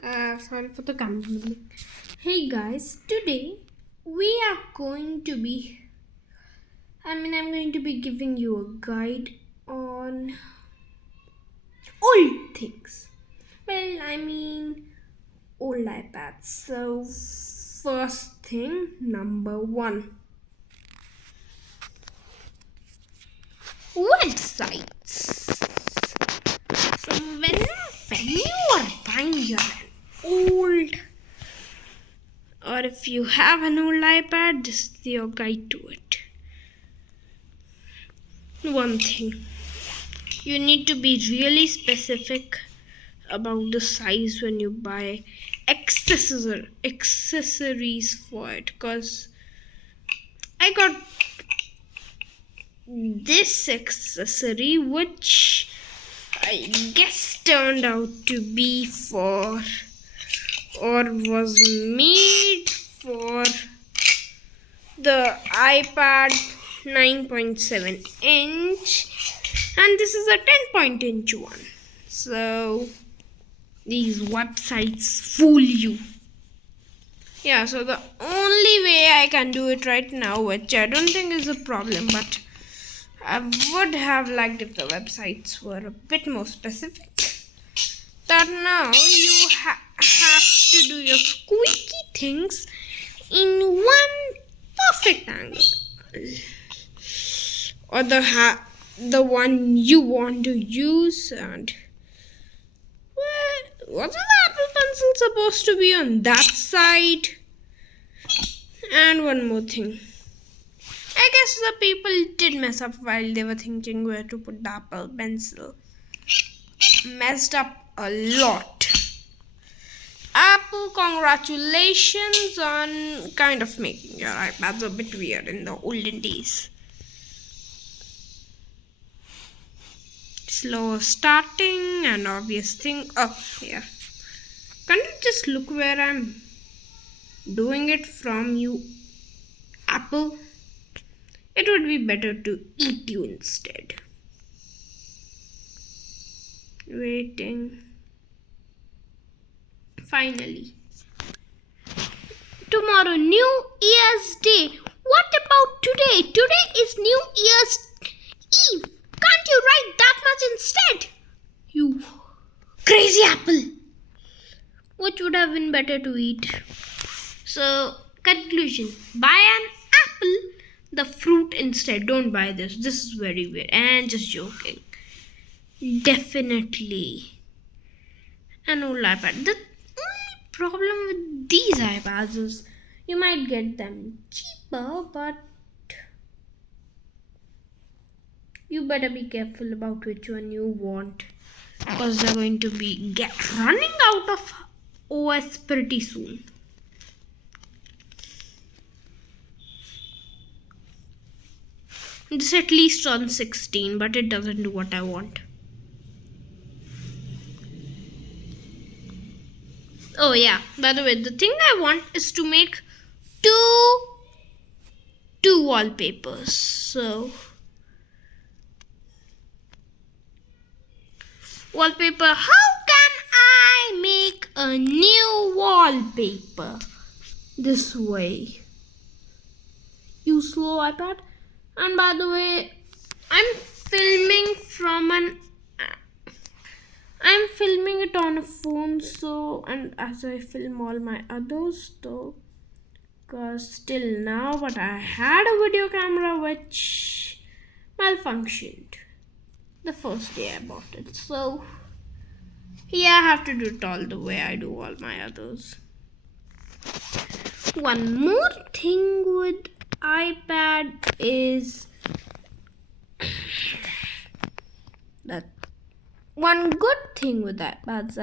Sorry for the camera. Hey guys, today we are going to be. I'm going to be giving you a guide on old things. Old iPads. So, first thing, number one, websites. So, when you are buying your old, or if you have an old iPad, this is your guide to it. One thing, you need to be really specific about the size when you buy accessories for it, because I got this accessory which I guess turned out to be for or was made for the iPad 9.7 inch, and this is a 10.inch one. So these websites fool you. Yeah, so the only way I can do it right now, which I don't think is a problem, but I would have liked if the websites were a bit more specific, that now you have to do your squeaky things in one perfect angle, or the one you want to use. And wasn't the Apple Pencil supposed to be on that side? And one more thing, I guess the people did mess up while they were thinking where to put the Apple Pencil. Messed up a lot. Apple, congratulations on kind of making your iPads a bit weird in the olden days. Slow starting and obvious thing. Oh, yeah. Can't you just look where I'm doing it from, you Apple? It would be better to eat you instead. Waiting. Finally. Tomorrow, New Year's Day. What about today? Today is New Year's Eve. Can't you write that much instead? You crazy apple. Which would have been better to eat? So, conclusion. Buy an apple, the fruit instead. Don't buy this. This is very weird. And just joking. Definitely an old iPad. The only problem with these iPads is you might get them cheaper, but you better be careful about which one you want, because they're going to be running out of OS pretty soon. This at least on 16, but it doesn't do what I want. Oh yeah, by the way, the thing I want is to make two wallpapers. So wallpaper, how can I make a new wallpaper? This way. Use slow iPad. And by the way, I'm filming it on a phone, so, and as I film all my others though, because till now, but I had a video camera which malfunctioned the first day I bought it. So yeah, I have to do it all the way I do all my others. One more thing with iPad is that one good thing with iPads,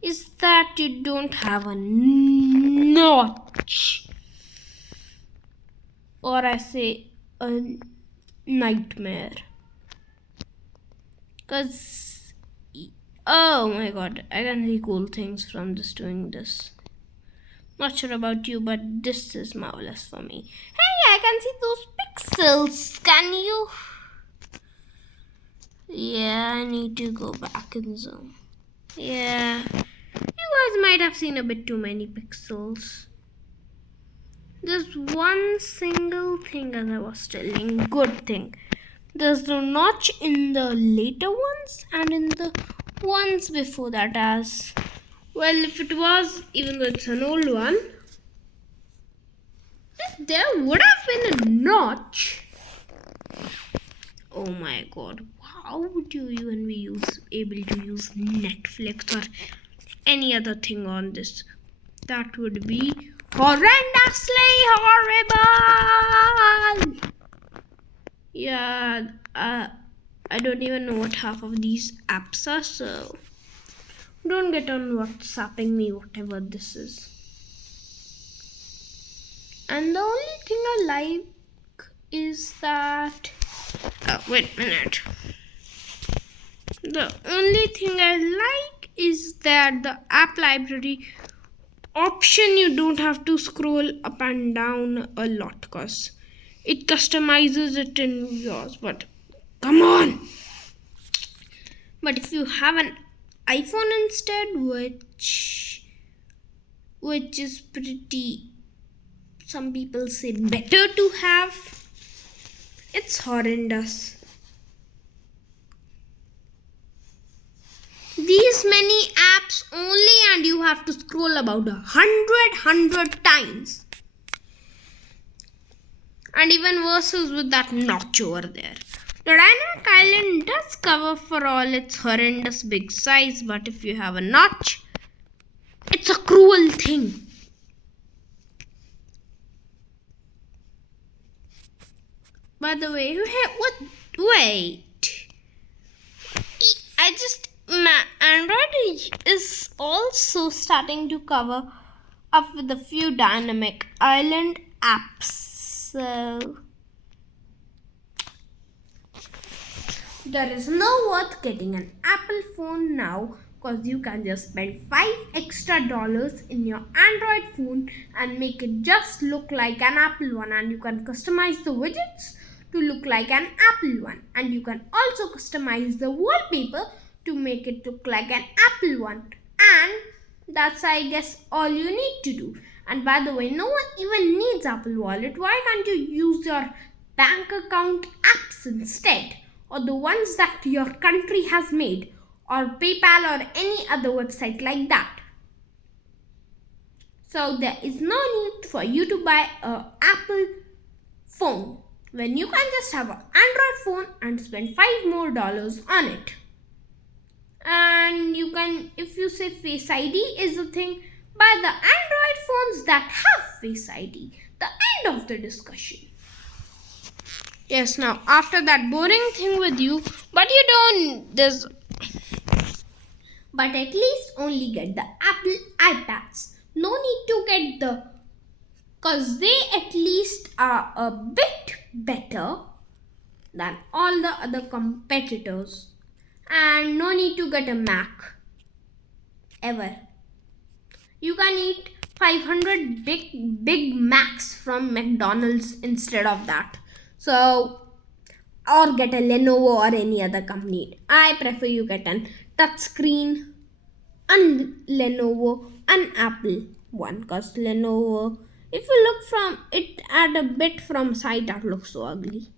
is that you don't have a notch, or I say a nightmare. Because, oh my god, I can see cool things from just doing this. Not sure about you, but this is marvelous for me. Hey, I can see those pixels. Can you? Yeah, I need to go back and zoom. Yeah, might have seen a bit too many pixels. There's one single thing, as I was telling, good thing. There's the notch in the later ones and in the ones before that as well. If it was, even though it's an old one, there would have been a notch. Oh my god, how would you even be able to use Netflix or any other thing on this? That would be horrendously horrible. Yeah, I don't even know what half of these apps are, so don't get on WhatsApping me whatever this is. And the only thing I like is that wait a minute. The only thing I like is that the app library option, you don't have to scroll up and down a lot because it customizes it in yours. But come on! But if you have an iPhone instead, which is pretty, some people say better to have, it's horrendous. These many apps only, and you have to scroll about 100 times. And even worse is with that notch over there. The dynamic island does cover for all its horrendous big size, but if you have a notch, it's a cruel thing. By the way, wait. Android is also starting to cover up with a few dynamic island apps. So there is no worth getting an Apple phone now, because you can just spend $5 extra in your Android phone and make it just look like an Apple one, and you can customize the widgets to look like an Apple one, and you can also customize the wallpaper to make it look like an Apple one, and that's, I guess, all you need to do. And by the way, no one even needs Apple Wallet. Why can't you use your bank account apps instead, or the ones that your country has made, or PayPal or any other website like that? So there is no need for you to buy an Apple phone when you can just have an Android phone and spend $5 more on it. And you can, if you say Face ID is a thing, buy the Android phones that have Face ID. The end of the discussion. Yes, now after that boring thing with you, but at least only get the Apple iPads. No need to get because they at least are a bit better than all the other competitors. And no need to get a Mac ever. You can eat 500 big Macs from McDonald's instead of that. So, or get a Lenovo or any other company. I prefer you get an touchscreen and Lenovo and Apple one, because Lenovo, if you look from it at a bit from side, that looks so ugly.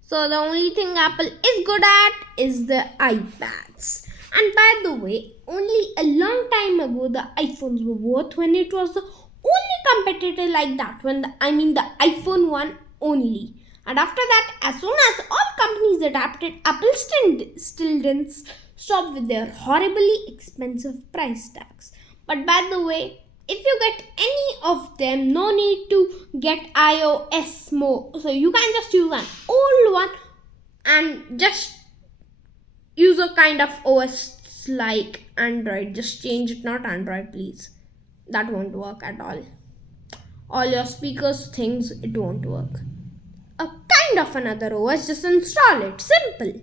So the only thing Apple is good at is the iPads. And by the way, only a long time ago the iPhones were worth, when it was the only competitor like that, the iPhone 1 only. And after that, as soon as all companies adapted, Apple still didn't stop with their horribly expensive price tags. But by the way, if you get any of them, no need to get iOS more. So you can just use an old one and just use a kind of OS like Android. Just change it, not Android, please. That won't work at all. All your speakers things, it won't work. A kind of another OS, just install it. Simple.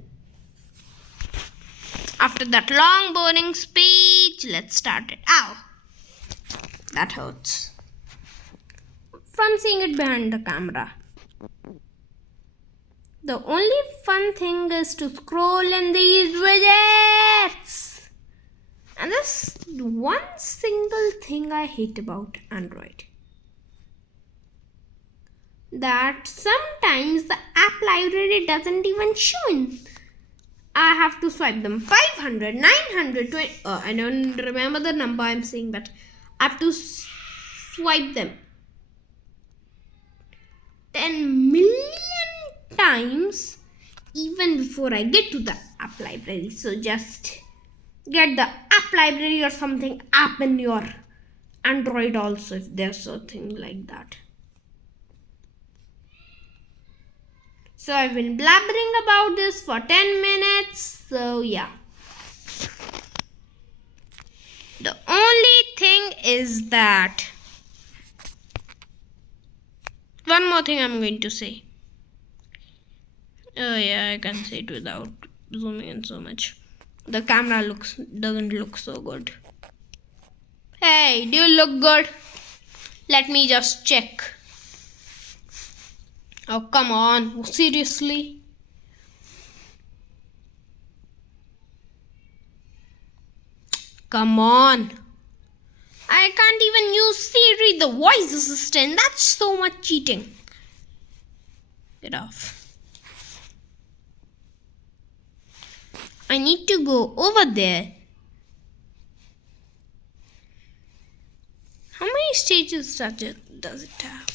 After that long boring speech, let's start it. Ow! That hurts from seeing it behind the camera. The only fun thing is to scroll in these widgets. And there's one single thing I hate about Android. That sometimes the app library doesn't even show in. I have to swipe them 500, 900, 20. I don't remember the number I'm saying, but I have to swipe them 10 million times even before I get to the app library. So just get the app library or something app in your Android also if there's something like that. So I've been blabbering about this for 10 minutes. So yeah. The only thing is that one more thing I'm going to say. Oh yeah, I can say it without zooming in so much. The camera doesn't look so good. Hey, do you look good? Let me just check. Oh, come on. Seriously? Come on. I can't even use Siri, the voice assistant. That's so much cheating. Get off. I need to go over there. How many stages does it have?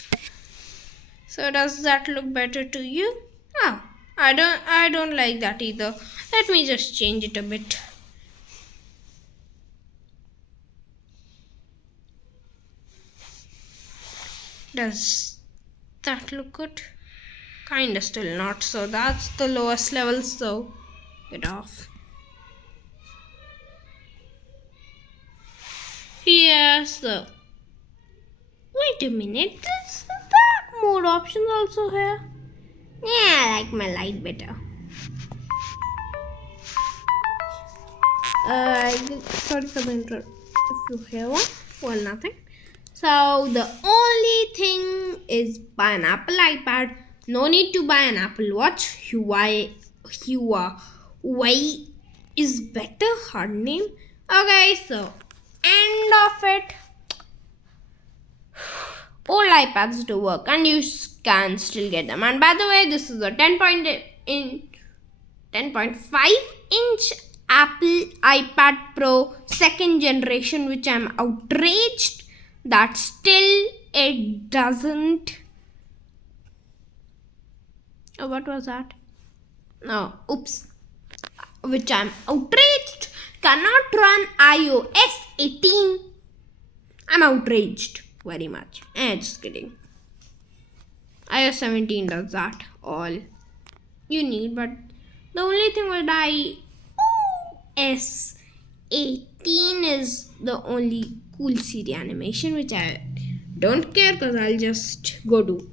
So does that look better to you? Oh, I don't like that either. Let me just change it a bit. Does that look good? Kinda still not. So that's the lowest level, so get off. Yeah, so wait a minute, there's dark mode options also here. Yeah, I like my light better. Sorry for the intro. If you hear one, well, nothing. So the only thing is buy an Apple iPad. No need to buy an Apple Watch. Huawei is better. Hard name. Okay, so end of it. All iPads do work and you can still get them. And by the way, this is a 10.5 inch Apple iPad Pro 2nd generation, which I'm outraged that still it doesn't. Oh, what was that? No, oops. Which I'm outraged cannot run iOS 18. I'm outraged very much. Just kidding. iOS 17 does that all you need, but the only thing with iOS 18 is the only cool Siri animation, which I don't care because I'll just go do,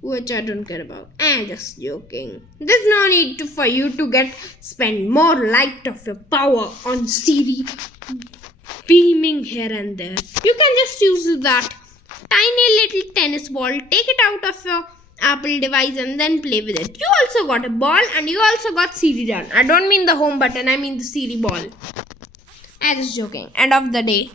which I don't care about. Just joking. There's no need for you to spend more light of your power on Siri beaming here and there. You can just use that tiny little tennis ball, take it out of your Apple device and then play with it. You also got a ball and you also got Siri done. I don't mean the home button, I mean the Siri ball. I'm just joking. End of the day.